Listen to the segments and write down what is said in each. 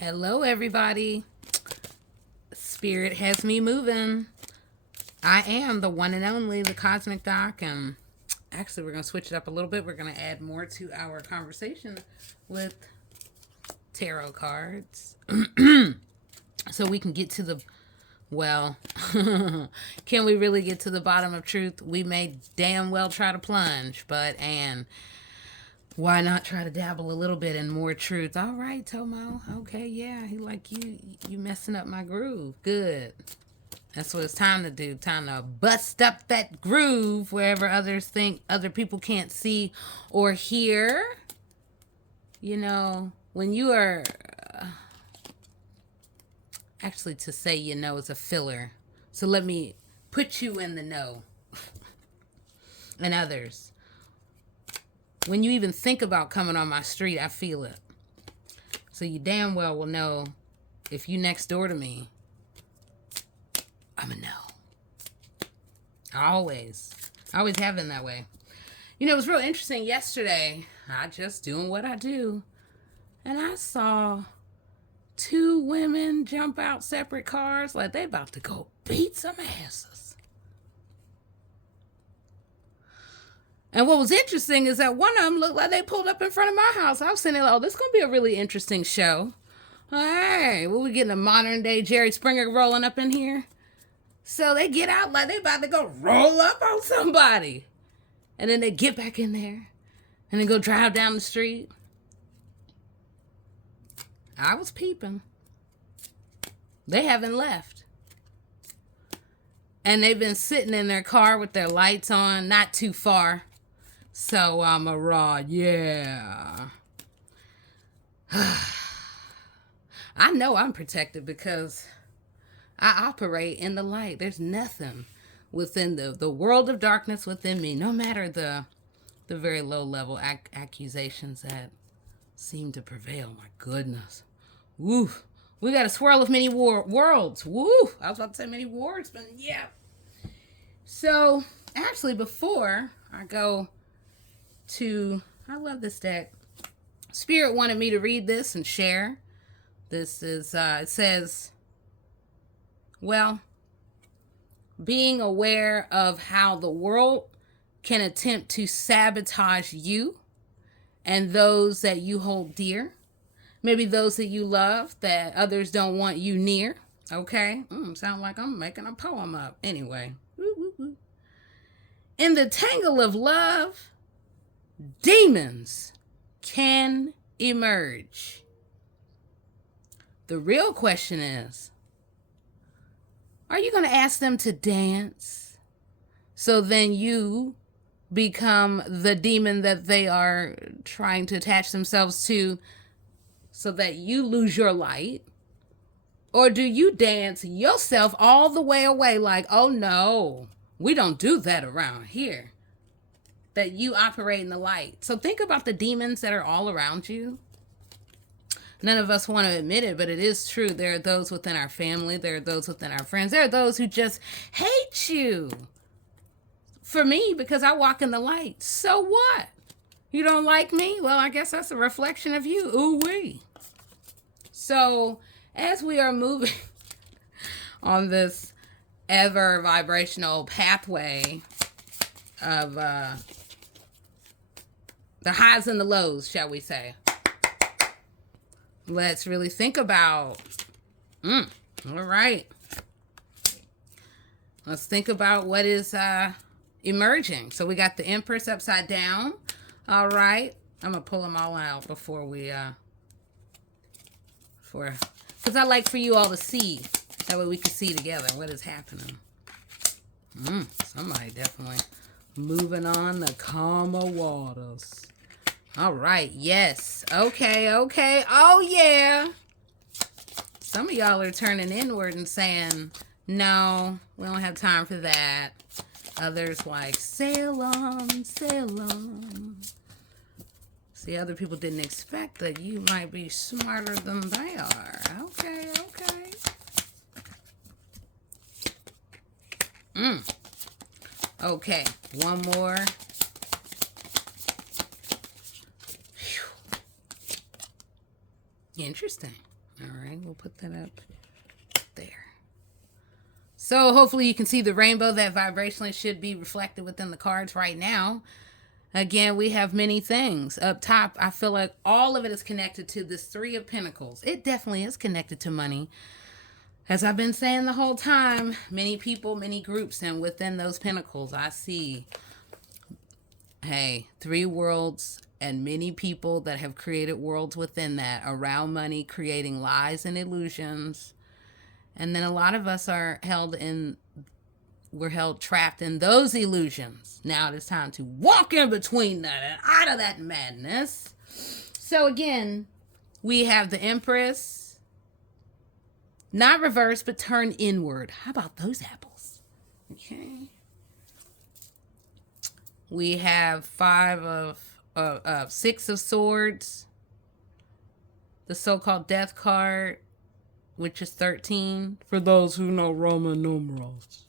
Hello, everybody. Spirit has me moving. I am the one and only, the Cosmic Doc, and actually, we're going to switch it up a little bit. We're going to add more to our conversation with tarot cards. So we can get to the, well, can we really get to the bottom of truth? We may damn well try to plunge, and why not try to dabble a little bit in more truth? All right, Tomo. Okay, yeah, he like you messing up my groove. Good. That's what it's time to do. Time to bust up that groove wherever others think other people can't see or hear. You know, when you are... actually, to say you know is a filler. So let me put you in the know. And others. When you even think about coming on my street, I feel it. So you damn well will know if you next door to me, I'm a no. Always have been that way. You know, it was real interesting yesterday. I just doing what I do. And I saw two women jump out separate cars like they about to go beat some asses. And what was interesting is that one of them looked like they pulled up in front of my house. I was sitting there like, oh, this is going to be a really interesting show. Hey, we getting a modern day Jerry Springer rolling up in here. So they get out like they about to go roll up on somebody. And then they get back in there and then go drive down the street. I was peeping. They haven't left. And they've been sitting in their car with their lights on, not too far. So I'm a raw, yeah. I know I'm protected because I operate in the light. There's nothing within the world of darkness within me, no matter the very low level accusations that seem to prevail. My goodness. Woo. We got a swirl of many worlds. Woo. I was about to say many words, but yeah. So actually, before I go to, I love this deck. Spirit wanted me to read this and share. This is, it says, well, being aware of how the world can attempt to sabotage you and those that you hold dear. Maybe those that you love that others don't want you near. Okay? Sound like I'm making a poem up. Anyway. In the tangle of love, demons can emerge. The real question is, are you going to ask them to dance so then you become the demon that they are trying to attach themselves to so that you lose your light? Or do you dance yourself all the way away like, oh no, we don't do that around here? That you operate in the light. So think about the demons that are all around you. None of us want to admit it, but it is true. There are those within our family. There are those within our friends. There are those who just hate you. For me, because I walk in the light. So what? You don't like me? Well, I guess that's a reflection of you. Ooh-wee. So as we are moving on this ever vibrational pathway of the highs and the lows, shall we say, let's really think about, all right. Let's think about what is emerging. So we got the Empress upside down. All right. I'm going to pull them all out before we, because I like for you all to see. That way we can see together what is happening. Somebody definitely moving on the calmer waters. All right. Yes. Okay. Oh, yeah. Some of y'all are turning inward and saying, no, we don't have time for that. Others like, sail on, sail on. See, other people didn't expect that you might be smarter than they are. Okay. Okay, one more. Interesting. All right, we'll put that up there. So hopefully you can see the rainbow that vibrationally should be reflected within the cards right now. Again, we have many things. Up top, I feel like all of it is connected to this Three of Pentacles. It definitely is connected to money. As I've been saying the whole time, many people, many groups, and within those pentacles, I see, hey, three worlds and many people that have created worlds within that around money, creating lies and illusions. And then a lot of us are we're held trapped in those illusions. Now it is time to walk in between that and out of that madness. So again, we have the Empress, not reverse, but turn inward. How about those apples? Okay. We have Six of Swords, the so-called Death card, which is 13, for those who know Roman numerals.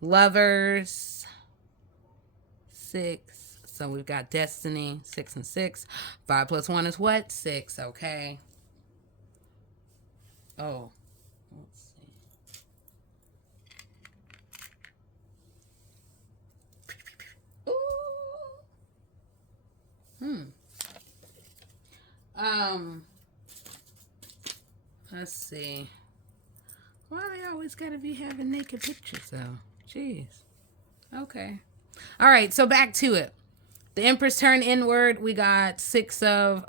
Lovers, 6. So we've got Destiny, 6 and 6. 5 plus 1 is what? 6, okay. Oh, let's see. Let's see. Why they always gotta be having naked pictures though? Jeez. Okay. All right, so back to it. The Empress turned inward. We got 6 of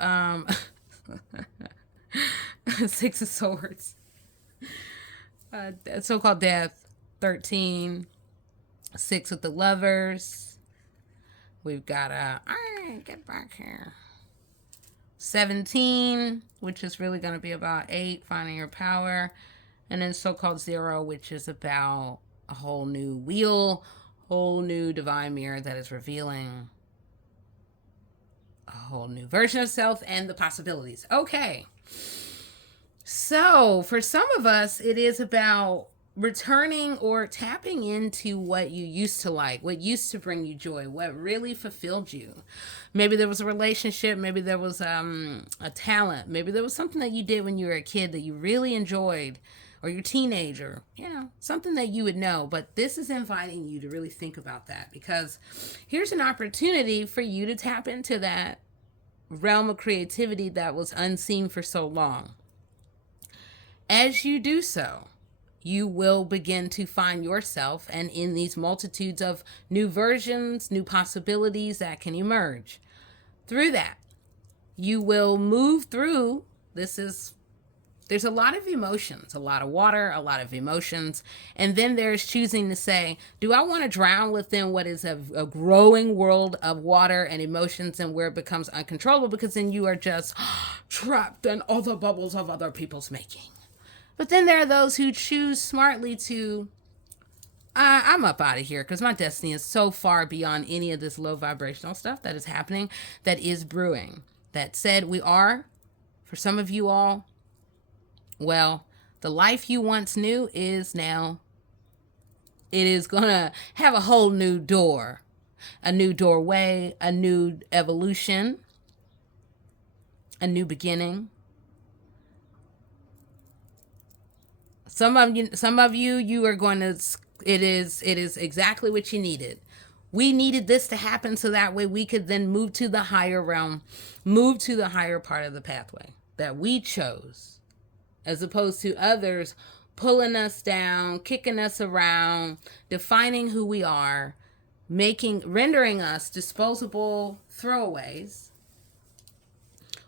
6 of Swords. So-called Death, 13. 6 with the Lovers. We've got get back here. 17, which is really going to be about 8, finding your power. And then so-called 0, which is about a whole new wheel, whole new divine mirror that is revealing a whole new version of self and the possibilities. Okay. So for some of us, it is about returning or tapping into what you used to like, what used to bring you joy, what really fulfilled you. Maybe there was a relationship, maybe there was a talent, maybe there was something that you did when you were a kid that you really enjoyed, or your teenager, something that you would know. But this is inviting you to really think about that, because here's an opportunity for you to tap into that realm of creativity that was unseen for so long. As you do so, you will begin to find yourself and in these multitudes of new versions, new possibilities that can emerge. Through that, you will move through, there's a lot of emotions, a lot of water, a lot of emotions. And then there's choosing to say, do I want to drown within what is a growing world of water and emotions, and where it becomes uncontrollable, because then you are just trapped in all the bubbles of other people's making. But then there are those who choose smartly to, I'm up out of here, because my destiny is so far beyond any of this low vibrational stuff that is happening, that is brewing. That said, we are, for some of you all, well, the life you once knew is now, it is going to have a whole new door, a new doorway, a new evolution, a new beginning. Some of you are going to, it is exactly what you needed. We needed this to happen so that way we could then move to the higher realm, move to the higher part of the pathway that we chose, as opposed to others pulling us down, kicking us around, defining who we are, rendering us disposable throwaways.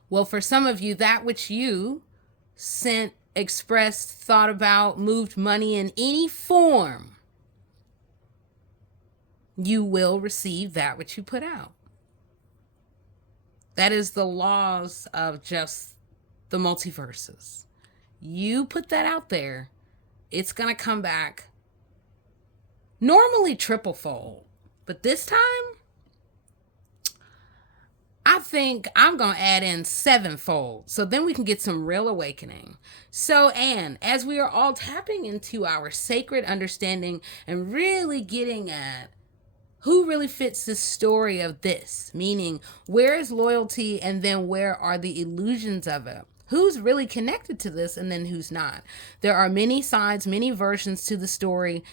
Well, for some of you, that which you sent, expressed, thought about, moved money in any form, you will receive that which you put out. That is the laws of just the multiverses. You put that out there, it's going to come back normally triple fold. But this time, I think I'm going to add in 7-fold. So then we can get some real awakening. So, Anne, as we are all tapping into our sacred understanding and really getting at who really fits the story of this, meaning where is loyalty and then where are the illusions of it? who's really connected to this and then who's not. There are many sides, many versions to the story,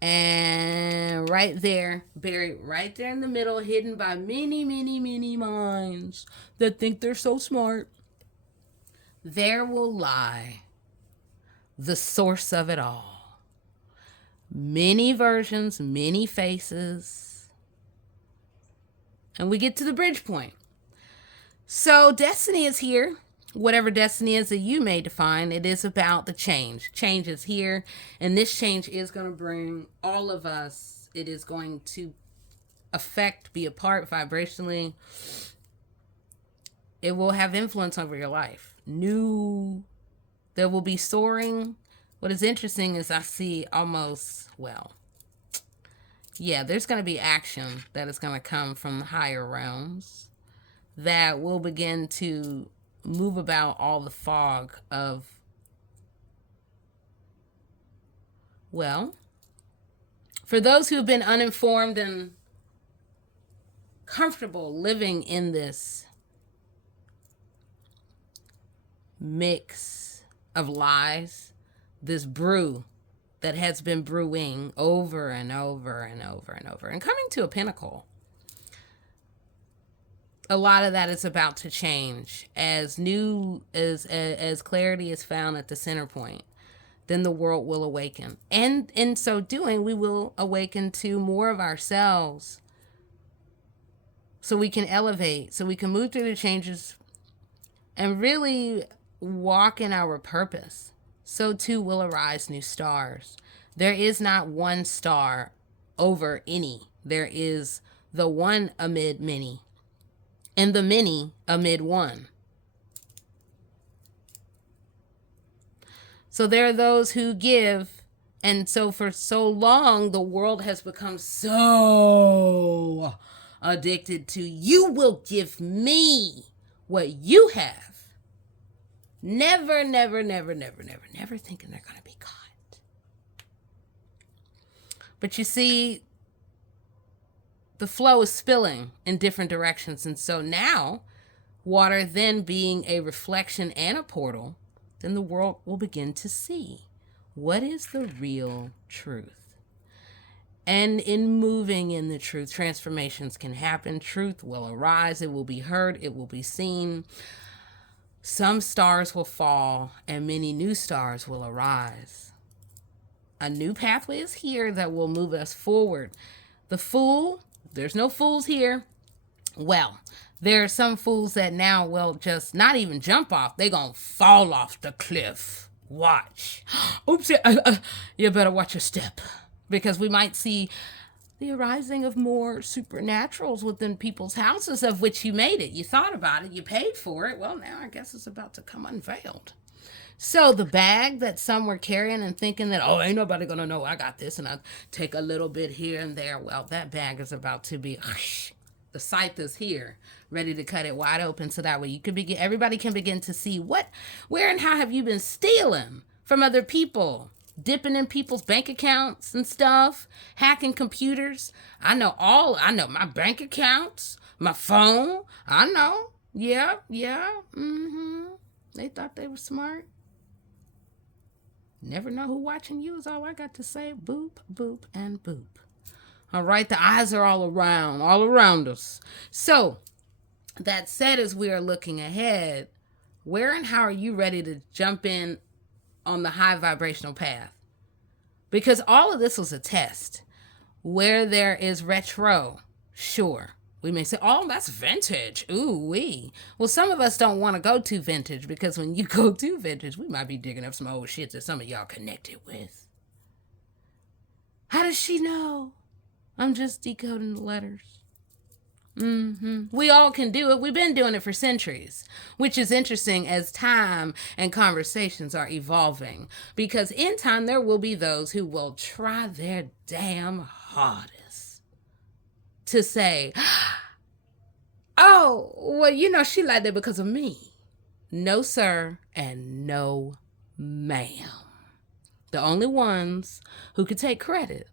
and right there, buried right there in the middle, hidden by many, many, many minds that think they're so smart, there will lie the source of it all. Many versions, many faces. And we get to the bridge point. So destiny is here. Whatever destiny is that you may define, it is about the change. Change is here, and this change is going to bring all of us. It is going to affect, be a part vibrationally. It will have influence over your life. There will be soaring. What is interesting is I see almost, there's going to be action that is going to come from the higher realms that will begin to move about all the fog of, for those who have been uninformed and comfortable living in this mix of lies, this brew that has been brewing over and over and over and over and coming to a pinnacle. A lot of that is about to change as clarity is found at the center point. Then the world will awaken, and in so doing, we will awaken to more of ourselves, so we can elevate, so we can move through the changes and really walk in our purpose. So too will arise new stars. There is not one star over any. There is the one amid many, and the many amid one. So there are those who give, and so for so long, the world has become so addicted to, you will give me what you have. Never, never, never, never, never, never thinking they're going to be caught. But you see, the flow is spilling in different directions. And so now, water then being a reflection and a portal, then the world will begin to see what is the real truth. And in moving in the truth, transformations can happen. Truth will arise. It will be heard. It will be seen. Some stars will fall and many new stars will arise. A new pathway is here that will move us forward. The fool, there's no fools here. Well, there are some fools that now will just not even jump off. They're going to fall off the cliff. Watch. Oops, you better watch your step. Because we might see the arising of more supernaturals within people's houses, of which you made it. You thought about it. You paid for it. Well, now I guess it's about to come unveiled. So the bag that some were carrying and thinking that, oh, ain't nobody going to know I got this and I'll take a little bit here and there. Well, that bag is about to be, the scythe is here, ready to cut it wide open, so that way you can begin, everybody can begin to see where and how have you been stealing from other people, dipping in people's bank accounts and stuff, hacking computers. I know my bank accounts, my phone. I know. Yeah. They thought they were smart. Never know who watching you is all I got to say. Boop, boop, and boop. All right, the eyes are all around us. So, that said, as we are looking ahead, where and how are you ready to jump in on the high vibrational path? Because all of this was a test. Where there is retro, sure, we may say, oh, that's vintage. Ooh, wee. Well, some of us don't want to go to vintage, because when you go to vintage, we might be digging up some old shit that some of y'all connected with. How does she know? I'm just decoding the letters. We all can do it. We've been doing it for centuries, which is interesting as time and conversations are evolving, because in time there will be those who will try their damn hardest to say, oh, well, she like that because of me. No, sir, and no, ma'am. The only ones who could take credit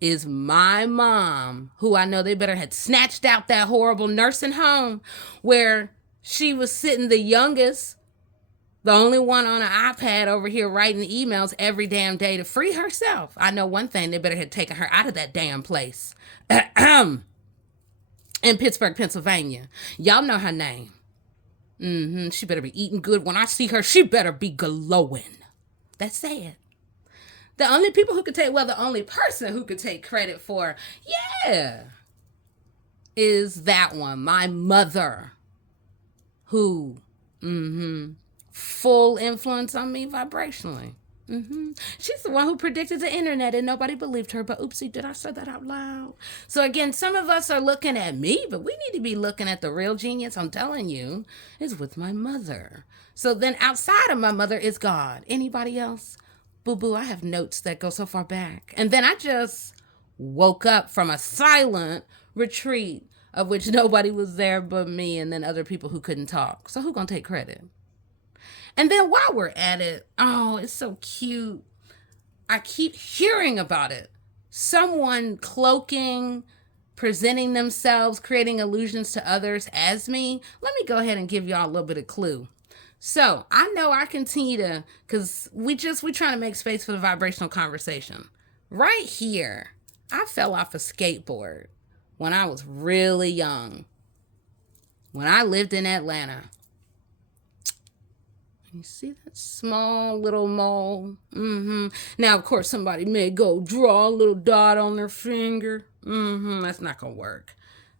is my mom, who I know they better had snatched out that horrible nursing home where she was sitting the youngest The only one on an iPad over here writing emails every damn day to free herself. I know one thing, they better have taken her out of that damn place. In Pittsburgh, Pennsylvania. Y'all know her name. She better be eating good. When I see her, she better be glowing. That's sad. The only person who could take credit for, is that one, my mother, who, full influence on me vibrationally. She's the one who predicted the internet and nobody believed her, but oopsie, did I say that out loud? So again, some of us are looking at me, but we need to be looking at the real genius, I'm telling you, is with my mother. So then outside of my mother is God. Anybody else? Boo-boo, I have notes that go so far back. And then I just woke up from a silent retreat of which nobody was there but me and then other people who couldn't talk. So who gonna take credit? And then while we're at it, oh, it's so cute. I keep hearing about it. Someone cloaking, presenting themselves, creating illusions to others as me. Let me go ahead and give y'all a little bit of clue. So I know I continue to, because we trying to make space for the vibrational conversation. Right here, I fell off a skateboard when I was really young. When I lived in Atlanta. You see that small little mole? Now, of course, somebody may go draw a little dot on their finger. That's not going to work.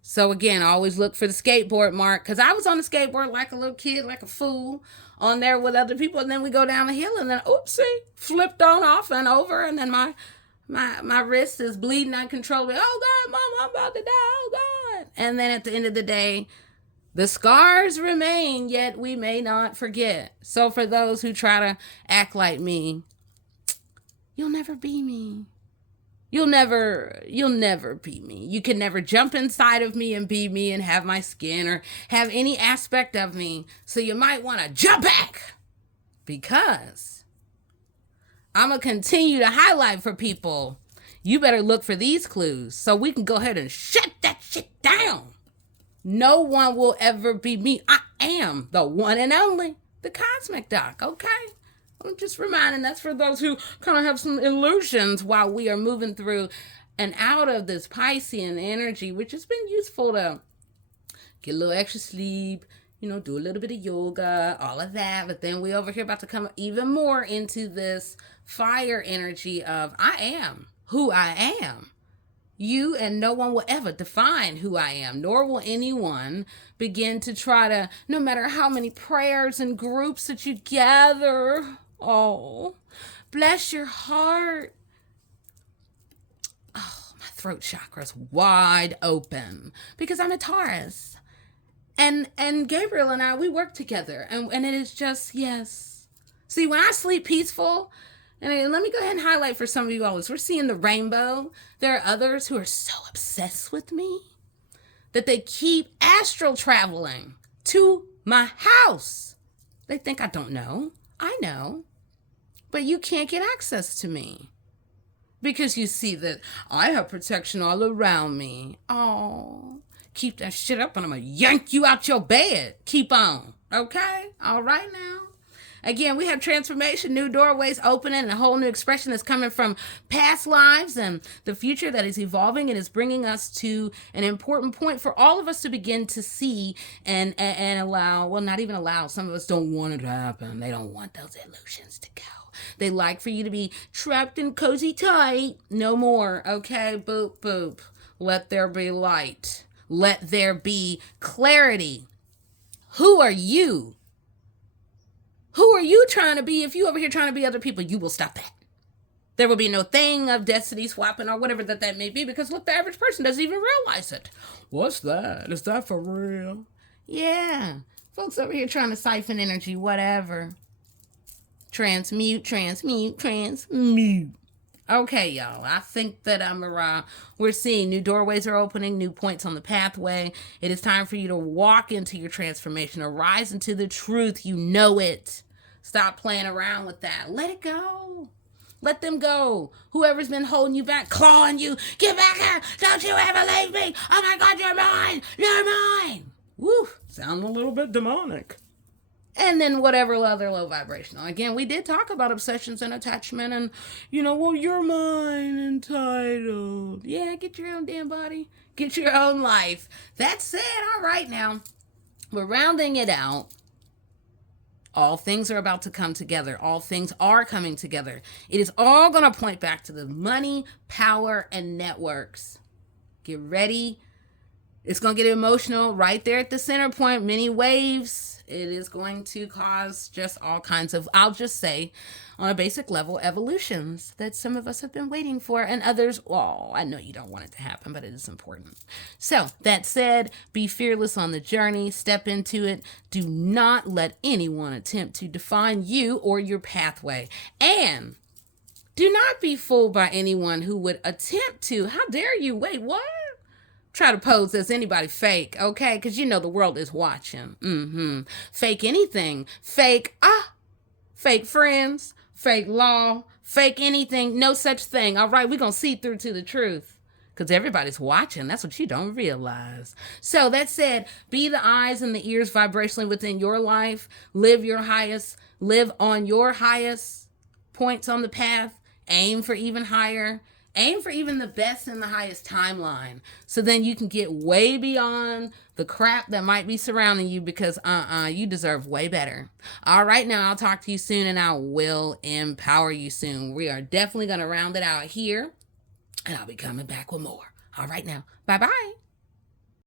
So again, I always look for the skateboard mark, because I was on the skateboard like a little kid, like a fool, on there with other people, and then we go down the hill, and then oopsie, flipped on off and over, and then my wrist is bleeding uncontrollably. Oh God, Mom, I'm about to die. Oh God! And then at the end of the day, the scars remain, yet we may not forget. So for those who try to act like me, you'll never be me. You'll never be me. You can never jump inside of me and be me and have my skin or have any aspect of me. So you might want to jump back, because I'm going to continue to highlight for people. You better look for these clues so we can go ahead and shut that shit down. No one will ever be me. I am the one and only, the Cosmic Doc, okay? I'm just reminding, that's for those who kind of have some illusions while we are moving through and out of this Piscean energy, which has been useful to get a little extra sleep, do a little bit of yoga, all of that. But then we over here about to come even more into this fire energy of I am who I am. You and no one will ever define who I am, nor will anyone begin to try to, no matter how many prayers and groups that you gather. Oh, bless your heart. Oh, my throat chakra's wide open because I'm a Taurus. And Gabriel and I, we work together. And it is just, yes. See, when I sleep peaceful, and let me go ahead and highlight for some of you all, as we're seeing the rainbow, there are others who are so obsessed with me that they keep astral traveling to my house. They think I don't know. I know. But you can't get access to me because you see that I have protection all around me. Oh, keep that shit up and I'm going to yank you out your bed. Keep on. Okay? All right now. Again, we have transformation, new doorways opening, and a whole new expression that's coming from past lives and the future that is evolving and is bringing us to an important point for all of us to begin to see and allow, well, not even allow. Some of us don't want it to happen. They don't want those illusions to go. They like for you to be trapped and cozy tight. No more. Okay, boop, boop. Let there be light. Let there be clarity. Who are you? Who are you trying to be? If you over here trying to be other people, you will stop that. There will be no thing of destiny swapping or whatever that may be, because look, the average person doesn't even realize it. What's that? Is that for real? Yeah. Folks over here trying to siphon energy, whatever. Transmute. Okay, y'all. I think that we're seeing new doorways are opening, new points on the pathway. It is time for you to walk into your transformation, arise into the truth. You know it. Stop playing around with that. Let it go. Let them go. Whoever's been holding you back, clawing you, get back here. Don't you ever leave me. Oh my God, you're mine. You're mine. Woo. Sound a little bit demonic. And then whatever other low vibrational. Again, we did talk about obsessions and attachment and, well, you're mine, entitled. Yeah, get your own damn body. Get your own life. That said, all right now, we're rounding it out. All things are about to come together. All things are coming together. It is all going to point back to the money, power, and networks. Get ready. It's going to get emotional right there at the center point. Many waves. It is going to cause just all kinds of, I'll just say, on a basic level, evolutions that some of us have been waiting for, and others, well, I know you don't want it to happen, but it is important. So, that said, be fearless on the journey. Step into it. Do not let anyone attempt to define you or your pathway. And do not be fooled by anyone who would attempt to. How dare you? Wait, what? Try to pose as anybody fake, okay? Because the world is watching. Fake anything. Fake friends, fake law, fake anything. No such thing. All right, we're going to see through to the truth. Because everybody's watching. That's what you don't realize. So that said, be the eyes and the ears vibrationally within your life. Live on your highest points on the path. Aim for even higher. Aim for even the best and the highest timeline. So then you can get way beyond the crap that might be surrounding you because you deserve way better. All right, now I'll talk to you soon and I will empower you soon. We are definitely going to round it out here and I'll be coming back with more. All right now. Bye-bye.